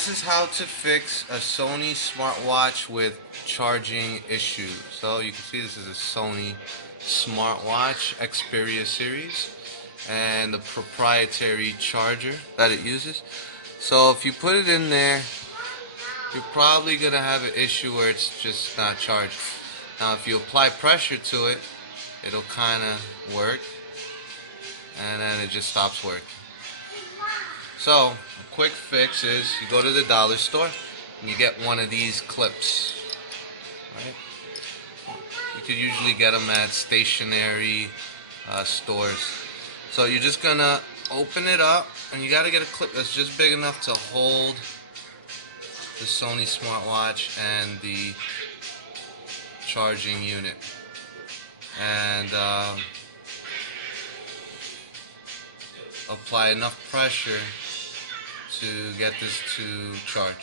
This is how to fix a Sony smartwatch with charging issues. So you can see this is a Sony smartwatch Xperia series and the proprietary charger that it uses. So if you put it in there, you're probably going to have an issue where it's just not charged. Now if you apply pressure to it, it'll kind of work, and then it just stops working. So a quick fix is you go to the dollar store and you get one of these clips, right? You could usually get them at stationary stores. So you're just gonna open it up, and you got to get a clip that's just big enough to hold the Sony smartwatch and the charging unit, and apply enough pressure to get this to charge.